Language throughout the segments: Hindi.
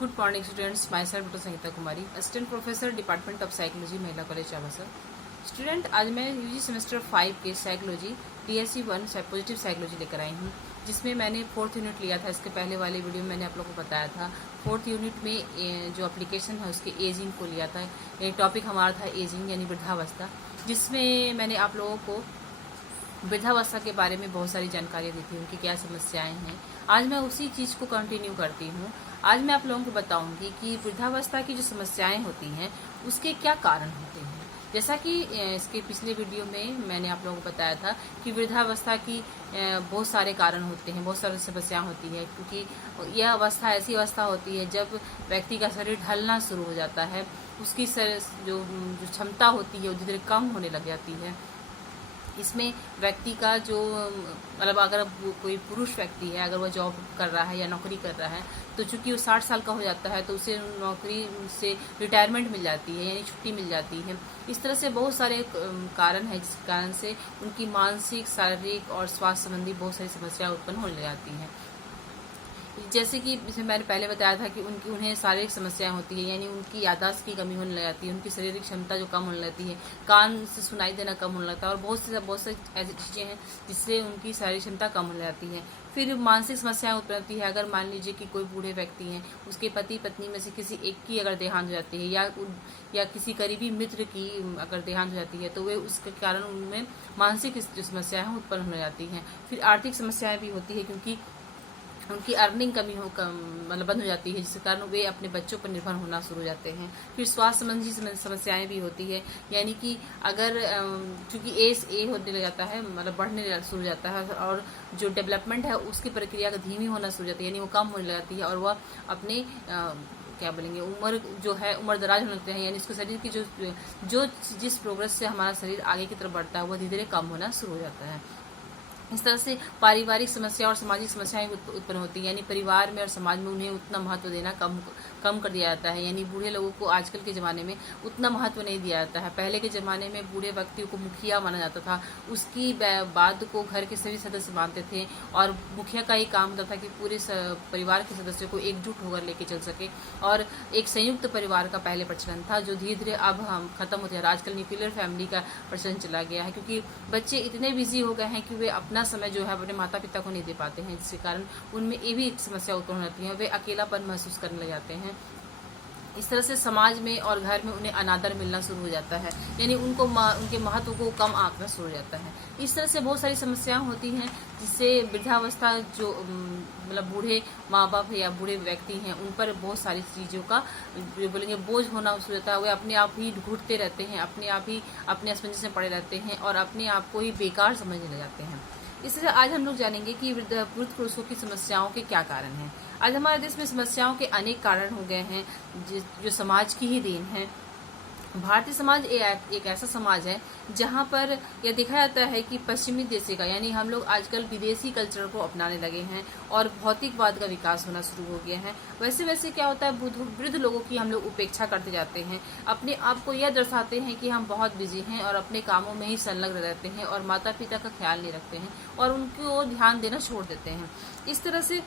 Good morning students, my self doctor Sangeeta Kumari, assistant professor department of psychology, महिला कॉलेज चाबसा। स्टूडेंट, आज मैं यूजी सेमेस्टर 5 के साइकोलॉजी PSC 1 पॉजिटिव साइकोलॉजी लेकर आई हूँ, जिसमें मैंने 4th यूनिट लिया था। इसके पहले वाले वीडियो में मैंने आप लोगों को बताया था। 4th यूनिट में जो एप्लीकेशन है उसके एजिंग को लिया था। टॉपिक हमारा था एजिंग यानी वृद्धावस्था, जिसमें मैंने आप लोगों को वृद्धावस्था के बारे में बहुत सारी जानकारी दी थी, उनकी क्या समस्याएं हैं। आज मैं उसी चीज़ को कंटिन्यू करती हूँ। आज मैं आप लोगों को बताऊंगी कि वृद्धावस्था की जो समस्याएं होती हैं उसके क्या कारण होते हैं। जैसा कि इसके पिछले वीडियो में मैंने आप लोगों को बताया था कि वृद्धावस्था की बहुत सारे कारण होते हैं, बहुत सारी समस्याएं होती है, क्योंकि यह अवस्था ऐसी अवस्था होती है जब व्यक्ति का शरीर ढलना शुरू हो जाता है, उसकी जो क्षमता होती है वो धीरे धीरे कम होने लग जाती है। इसमें व्यक्ति का जो मतलब अगर कोई पुरुष व्यक्ति है, अगर वह जॉब कर रहा है या नौकरी कर रहा है, तो चूंकि वो 60 साल का हो जाता है तो उसे नौकरी से रिटायरमेंट मिल जाती है, यानी छुट्टी मिल जाती है। इस तरह से बहुत सारे कारण है जिस कारण से उनकी मानसिक, शारीरिक और स्वास्थ्य संबंधी बहुत सारी समस्याएं उत्पन्न होने जाती हैं। जैसे कि जैसे मैंने पहले बताया था कि उन्हें शारीरिक समस्याएं होती है, यानी उनकी याददाश्त की कमी होने लग जाती है, उनकी शारीरिक क्षमता जो कम होने लगती है, कान से सुनाई देना कम होने लगता है, और बहुत सी ऐसी चीज़ें हैं जिससे उनकी शारीरिक क्षमता कम होने जाती है। फिर मानसिक समस्याएं उत्पन्न होती है। अगर मान लीजिए कि कोई बूढ़े व्यक्ति हैं, उसके पति पत्नी में से किसी एक की अगर देहांत हो जाती है या किसी करीबी मित्र की अगर देहांत हो जाती है, तो वे उसके कारण उनमें मानसिक जो समस्याएं हैं उत्पन्न हो जाती हैं। फिर आर्थिक समस्याएं भी होती है, क्योंकि उनकी अर्निंग मतलब बंद हो जाती है, जिसके कारण वे अपने बच्चों पर निर्भर होना शुरू हो जाते हैं। फिर स्वास्थ्य संबंधी समस्याएं भी होती है, यानी कि अगर चूंकि एज होने लग जाता है, मतलब बढ़ने शुरू हो जाता है, और जो डेवलपमेंट है उसकी प्रक्रिया धीमी होना शुरू हो जाती है, यानी वो कम होने लग जाती है, और वह अपने क्या बोलेंगे उम्र जो है उम्र दराज होने लगते हैं, यानी उसके शरीर की जो जिस प्रोग्रेस से हमारा शरीर आगे की तरफ बढ़ता है वह धीरे धीरे कम होना शुरू हो जाता है। इस तरह से पारिवारिक समस्या और सामाजिक समस्याएं उत्पन्न होती है, यानी परिवार में और समाज में उन्हें उतना महत्व देना कम कर दिया जाता है। यानी बूढ़े लोगों को आजकल के ज़माने में उतना महत्व नहीं दिया जाता है। पहले के ज़माने में बूढ़े व्यक्तियों को मुखिया माना जाता था, उसकी बात को घर के सभी सदस्य मानते थे, और मुखिया का ही काम होता था कि पूरे परिवार के सदस्यों को एकजुट होकर लेके चल सके, और एक संयुक्त परिवार का पहले प्रचलन था, जो धीरे धीरे अब हम खत्म होते हैं। आजकल न्यूक्लियर फैमिली का प्रचलन चला गया है, क्योंकि बच्चे इतने बिजी हो गए हैं कि वे अपना समय जो है अपने माता पिता को नहीं दे पाते हैं, जिसके कारण उनमें ये भी समस्या उत्पन्न हो जाती है, वे अकेलापन महसूस करने लग जाते हैं। इस तरह से समाज में और घर में उन्हें अनादर मिलना शुरू हो जाता है, यानी उनके महत्व को कम आंकना शुरू हो जाता है। इस तरह से बहुत सारी समस्याएं होती हैं, जिससे वृद्धावस्था जो मतलब बूढ़े माँ बाप या बूढ़े व्यक्ति हैं उन पर बहुत सारी चीज़ों का बोलेंगे बोझ होना शुरू होता है। वे अपने आप ही घुटते रहते हैं, अपने आप ही अपने असमंजस में पड़े रहते हैं, और अपने आप को ही बेकार समझने लग जाते हैं। इसलिए आज हम लोग जानेंगे कि वृद्ध पुरुषों की समस्याओं के क्या कारण हैं। आज हमारे देश में समस्याओं के अनेक कारण हो गए हैं, जो समाज की ही देन है। भारतीय समाज एक ऐसा समाज है जहाँ पर यह देखा जाता है कि पश्चिमी देशी का, यानी हम लोग आजकल विदेशी कल्चर को अपनाने लगे हैं, और भौतिकवाद का विकास होना शुरू हो गया है। वैसे वैसे क्या होता है, वृद्ध लोगों की हम लोग उपेक्षा करते जाते हैं, अपने आप को यह दर्शाते हैं कि हम बहुत बिजी हैं और अपने कामों में ही संलग्न रहते हैं, और माता पिता का ख्याल नहीं रखते हैं, और उनको ध्यान देना छोड़ देते हैं। इस तरह से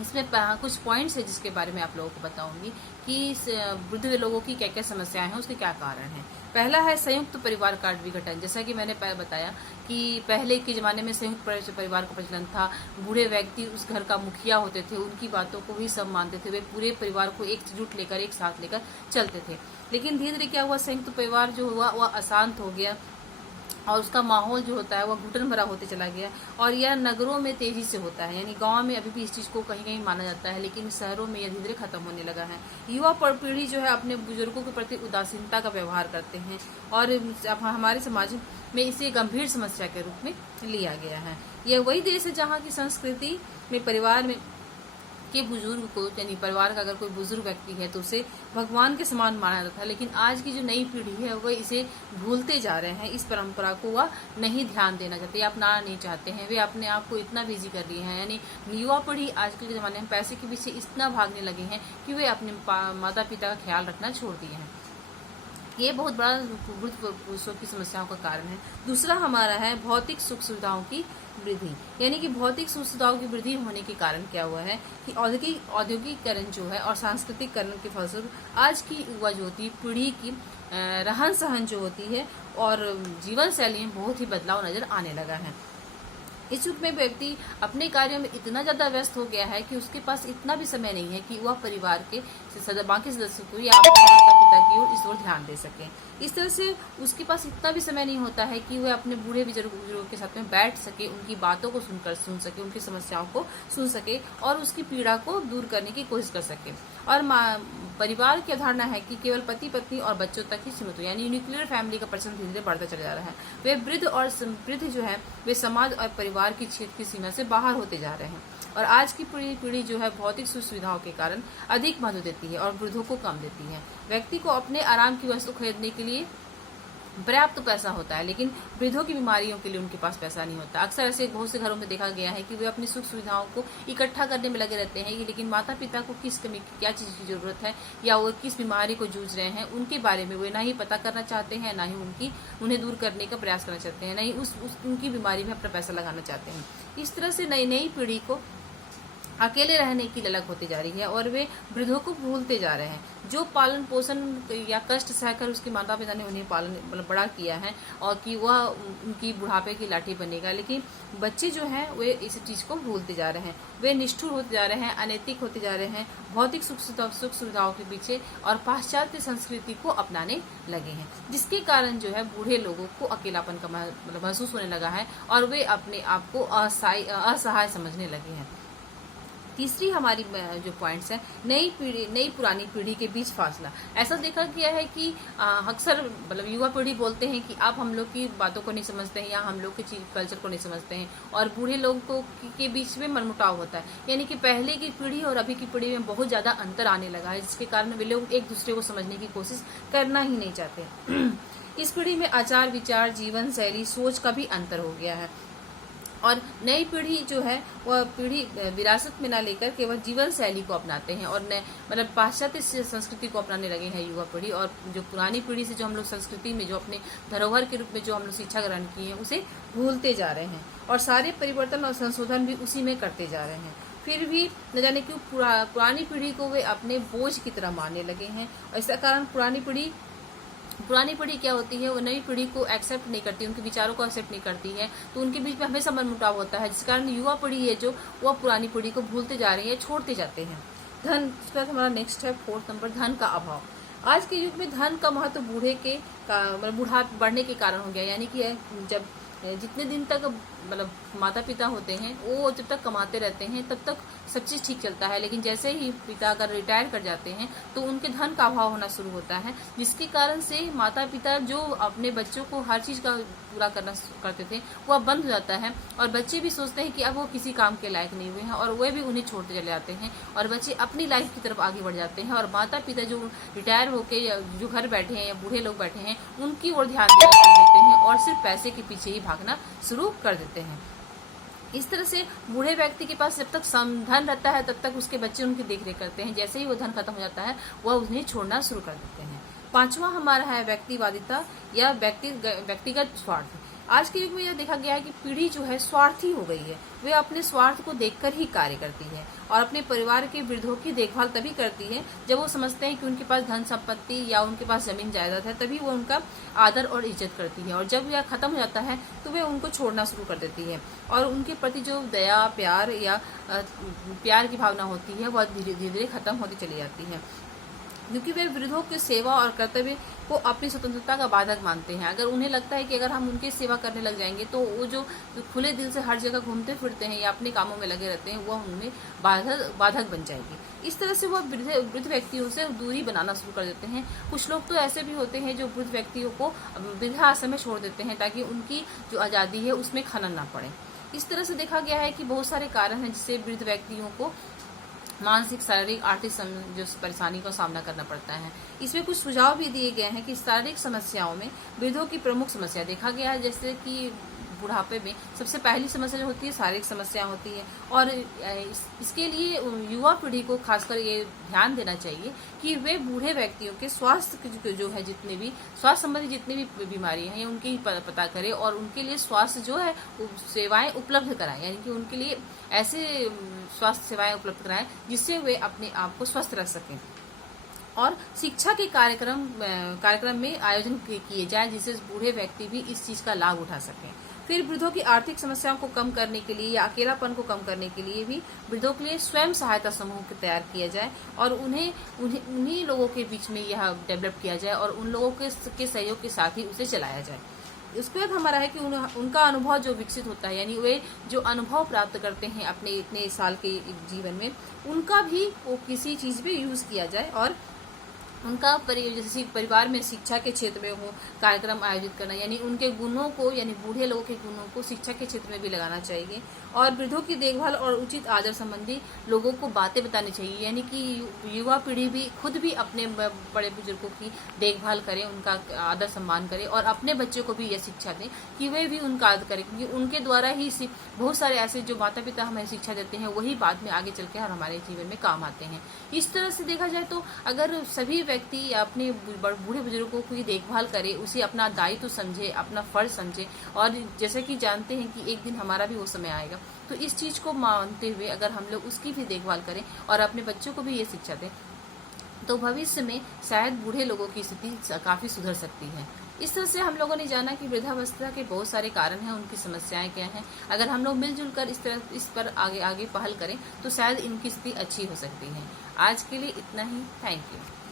इसमें कुछ पॉइंट्स है जिसके बारे में आप लोगों को बताऊंगी कि वृद्ध लोगों की क्या क्या समस्याएं हैं, उसके क्या कारण हैं। पहला है संयुक्त परिवार का विघटन। जैसा कि मैंने पहले बताया कि पहले के ज़माने में संयुक्त परिवार का प्रचलन था। बूढ़े व्यक्ति उस घर का मुखिया होते थे, उनकी बातों को भी सब मानते थे, वे पूरे परिवार को एकजुट लेकर एक साथ लेकर चलते थे। लेकिन धीरे धीरे क्या हुआ, संयुक्त परिवार जो हुआ वह अशांत हो गया, और उसका माहौल जो होता है वह घुटन भरा होते चला गया, और यह नगरों में तेजी से होता है, यानी गांव में अभी भी इस चीज़ को कहीं कहीं माना जाता है, लेकिन शहरों में यह धीरे धीरे खत्म होने लगा है। युवा पीढ़ी जो है अपने बुजुर्गों के प्रति उदासीनता का व्यवहार करते हैं, और हमारे समाज में इसे गंभीर समस्या के रूप में लिया गया है। यह वही देश है जहाँ की संस्कृति में परिवार में के बुजुर्ग को, यानी परिवार का अगर कोई बुजुर्ग व्यक्ति है तो उसे भगवान के समान माना जाता है। लेकिन आज की जो नई पीढ़ी है वह इसे भूलते जा रहे हैं, इस परंपरा को वह नहीं ध्यान देना चाहते या अपनाना नहीं चाहते हैं। वे अपने आप को इतना बिजी कर लिए हैं, यानी युवा पीढ़ी आजकल के ज़माने में पैसे के पीछे इतना भागने लगे हैं कि वे अपने माता पिता का ख्याल रखना छोड़ दिए हैं। ये बहुत बड़ा वृद्ध पुरुषों की समस्याओं का कारण है। दूसरा हमारा है भौतिक सुख सुविधाओं की वृद्धि, यानी कि भौतिक सुख सुविधाओं की वृद्धि होने के कारण क्या हुआ है कि औद्योगिकरण जो है और सांस्कृतिकरण के फलस्वरूप आज की युवा जो होती है पीढ़ी की रहन सहन जो होती है और जीवन शैली में बहुत ही बदलाव नजर आने लगा है। इस युग में व्यक्ति अपने कार्यों में इतना ज्यादा व्यस्त हो गया है कि उसके पास इतना भी समय नहीं है कि वह परिवार के बाकी सदस्यों को या अपने माता पिता की ओर इस ओर ध्यान दे सके। इस तरह से उसके पास इतना भी समय नहीं होता है कि वह अपने बूढ़े बुजुर्गों के साथ में बैठ सके, उनकी बातों को सुन सके, उनकी समस्याओं को सुन सके और उसकी पीड़ा को दूर करने की कोशिश कर सके। और परिवार की अवधारणा है कि केवल पति पत्नी और बच्चों तक ही सीमित हो, यानी न्यूक्लियर फैमिली का प्रचलन धीरे धीरे बढ़ता चला जा रहा है। वे वृद्ध जो है वे समाज और परिवार की क्षेत्र की सीमा से बाहर होते जा रहे हैं और आज की पीढ़ी जो है भौतिक सुख सुविधाओं के कारण अधिक महत्व देती है और वृद्धों को कम देती है। व्यक्ति को अपने आराम की वस्तु खरीदने के लिए पर्याप्त पैसा होता है, लेकिन वृद्धों की बीमारियों के लिए उनके पास पैसा नहीं होता। अक्सर ऐसे बहुत से घरों में देखा गया है कि वे अपनी सुख सुविधाओं को इकट्ठा करने में लगे रहते हैं, लेकिन माता पिता को किस कमी की क्या चीज की जरूरत है या वो किस बीमारी को जूझ रहे हैं उनके बारे में वे ना ही पता करना चाहते हैं, ना ही उन्हें दूर करने का प्रयास करना चाहते हैं, ना ही उनकी बीमारी में अपना पैसा लगाना चाहते हैं। इस तरह से नई पीढ़ी को अकेले रहने की ललक होती जा रही है और वे वृद्धों को भूलते जा रहे हैं। जो पालन पोषण या कष्ट सहकर उसके माता पिता ने उन्हें बड़ा किया है और कि वह उनकी बुढ़ापे की लाठी बनेगा, लेकिन बच्चे जो हैं वे इस चीज को भूलते जा रहे हैं। वे निष्ठुर होते जा रहे हैं, अनैतिक होते जा रहे हैं, भौतिक सुख सुविधाओं के पीछे और पाश्चात्य संस्कृति को अपनाने लगे हैं, जिसके कारण जो है बूढ़े लोगों को अकेलापन का महसूस होने लगा है और वे अपने आप को असहाय समझने लगे हैं। तीसरी हमारी जो पॉइंट्स है नई पुरानी पीढ़ी के बीच फासला। ऐसा देखा गया है कि अक्सर युवा पीढ़ी बोलते हैं कि आप हम लोग की बातों को नहीं समझते हैं या हम लोग के कल्चर को नहीं समझते हैं और बूढ़े लोगों के बीच में मनमुटाव होता है, यानी कि पहले की पीढ़ी और अभी की पीढ़ी में बहुत ज्यादा अंतर आने लगा है, जिसके कारण वे लोग एक दूसरे को समझने की कोशिश करना ही नहीं चाहते। इस पीढ़ी में आचार विचार, जीवन शैली, सोच का भी अंतर हो गया है और नई पीढ़ी जो है वह पीढ़ी विरासत में ना लेकर केवल जीवन शैली को अपनाते हैं और पाश्चात्य संस्कृति को अपनाने लगे हैं युवा पीढ़ी। और जो पुरानी पीढ़ी से जो हम लोग संस्कृति में जो अपने धरोहर के रूप में जो हम लोग शिक्षा ग्रहण किए हैं उसे भूलते जा रहे हैं और सारे परिवर्तन और संशोधन भी उसी में करते जा रहे हैं। फिर भी न जाने क्यों पुरानी पीढ़ी को वे अपने बोझ की तरह मानने लगे हैं। इसका कारण पुरानी पीढ़ी क्या होती है, वो नई पीढ़ी को एक्सेप्ट नहीं करती, उनके विचारों को एक्सेप्ट नहीं करती है, तो उनके बीच में हमेशा मनमुटाव होता है, जिस कारण युवा पीढ़ी है जो वह पुरानी पीढ़ी को भूलते जा रही है, छोड़ते जाते हैं। धन, उसके बाद हमारा नेक्स्ट है 4th नंबर, धन का अभाव। आज के युग में धन का महत्व बूढ़ा बढ़ने के कारण हो गया, यानी कि जब जितने दिन तक माता पिता होते हैं वो जब तक कमाते रहते हैं तब तक सब चीज ठीक चलता है, लेकिन जैसे ही पिता अगर रिटायर कर जाते हैं तो उनके धन का अभाव होना शुरू होता है, जिसके कारण से माता पिता जो अपने बच्चों को हर चीज का पूरा करना करते थे वह बंद हो जाता है और बच्चे भी सोचते हैं कि अब वो किसी काम के लायक नहीं हुए हैं और वे भी उन्हें छोड़ते चले जाते हैं और बच्चे अपनी लाइफ की तरफ आगे बढ़ जाते हैं और माता पिता जो रिटायर होके या जो घर बैठे हैं या बूढ़े लोग बैठे हैं उनकी ओर ध्यान देना शुरू देते हैं और सिर्फ पैसे के पीछे ही भागना शुरू कर देते हैं। इस तरह से बूढ़े व्यक्ति के पास जब तक धन रहता है तब तक उसके बच्चे उनकी देखरेख करते हैं, जैसे ही वो धन खत्म हो जाता है वह उन्हें छोड़ना शुरू कर देते हैं। 5वां हमारा है व्यक्तिवादिता या व्यक्तिगत स्वार्थ। आज के युग में यह देखा गया है कि पीढ़ी जो है स्वार्थी हो गई है, वे अपने स्वार्थ को देखकर ही कार्य करती है और अपने परिवार के वृद्धों की देखभाल तभी करती है जब वो समझते हैं कि उनके पास धन संपत्ति या उनके पास जमीन जायदाद है, तभी वो उनका आदर और इज्जत करती है और जब यह खत्म हो जाता है तो वे उनको छोड़ना शुरू कर देती है और उनके प्रति जो दया प्यार की भावना होती है वह धीरे धीरे खत्म होती चली जाती है, क्योंकि वे वृद्धों की सेवा और कर्तव्य को अपनी स्वतंत्रता का बाधक मानते हैं। अगर उन्हें लगता है कि अगर हम उनकी सेवा करने लग जाएंगे तो वो जो खुले दिल से हर जगह घूमते फिरते हैं या अपने कामों में लगे रहते हैं वह उनमें बाधक बन जाएगी। इस तरह से वह वृद्ध व्यक्तियों से दूरी बनाना शुरू कर देते हैं। कुछ लोग तो ऐसे भी होते हैं जो वृद्ध व्यक्तियों को वृद्धाश्रम में छोड़ देते हैं ताकि उनकी जो आज़ादी है उसमें खनन ना पड़े। इस तरह से देखा गया है कि बहुत सारे कारण हैं जिससे वृद्ध व्यक्तियों को मानसिक, शारीरिक, आर्थिक जो परेशानी का सामना करना पड़ता है। इसमें कुछ सुझाव भी दिए गए हैं कि शारीरिक समस्याओं में वृद्धों की प्रमुख समस्या देखा गया है जैसे कि बुढ़ापे में सबसे पहली समस्या जो होती है शारीरिक समस्या होती है। और इसके लिए युवा पीढ़ी को खासकर ये ध्यान देना चाहिए कि वे बूढ़े व्यक्तियों के स्वास्थ्य जो है, जितने भी स्वास्थ्य संबंधी जितनी भी बीमारी हैं उनकी पता करें और उनके लिए स्वास्थ्य जो है सेवाएं उपलब्ध कराएं, यानी कि उनके लिए ऐसे स्वास्थ्य सेवाएं उपलब्ध कराएं जिससे वे अपने आप को स्वस्थ रख सकें। और शिक्षा के कार्यक्रम में आयोजन किए जाए जिससे बूढ़े व्यक्ति भी इस चीज का लाभ उठा सकें। फिर वृद्धों की आर्थिक समस्याओं को कम करने के लिए या अकेलापन को कम करने के लिए भी वृद्धों के लिए स्वयं सहायता समूह तैयार किया जाए और उन्हीं लोगों के बीच में यह डेवलप किया जाए और उन लोगों के सहयोग के साथ ही उसे चलाया जाए। उसके बाद हमारा है कि उनका अनुभव जो विकसित होता है, यानी वे जो अनुभव प्राप्त करते हैं अपने इतने साल के जीवन में, उनका भी वो किसी चीज में यूज किया जाए और उनका जैसे परिवार में शिक्षा के क्षेत्र में हो कार्यक्रम आयोजित करना, यानी उनके गुणों को, यानी बूढ़े लोगों के गुणों को शिक्षा के क्षेत्र में भी लगाना चाहिए। और वृद्धों की देखभाल और उचित आदर संबंधी लोगों को बातें बतानी चाहिए, यानी कि युवा पीढ़ी भी खुद भी अपने बड़े बुजुर्गों की देखभाल करे, उनका आदर सम्मान करे और अपने बच्चों को भी यह शिक्षा दें कि वे भी उनका आदर करें, क्योंकि उनके द्वारा ही बहुत सारे ऐसे जो माता पिता हमें शिक्षा देते हैं वही बाद में आगे चल के और हमारे जीवन में काम आते हैं। इस तरह से देखा जाए तो अगर सभी व्यक्ति अपने बूढ़े बुजुर्गों की देखभाल करे, उसे अपना दायित्व समझे, अपना फर्ज समझे, और जैसे कि जानते हैं कि एक दिन हमारा भी वो समय आएगा, तो इस चीज को मानते हुए अगर हम लोग उसकी भी देखभाल करें और अपने बच्चों को भी ये शिक्षा दें तो भविष्य में शायद बूढ़े लोगों की स्थिति काफी सुधर सकती है। इस तरह से हम लोगों ने जाना कि वृद्धावस्था के बहुत सारे कारण हैं, उनकी समस्याएं क्या हैं। अगर हम लोग मिलजुल कर इस पर आगे पहल करें तो शायद इनकी स्थिति अच्छी हो सकती है। आज के लिए इतना ही। Thank you.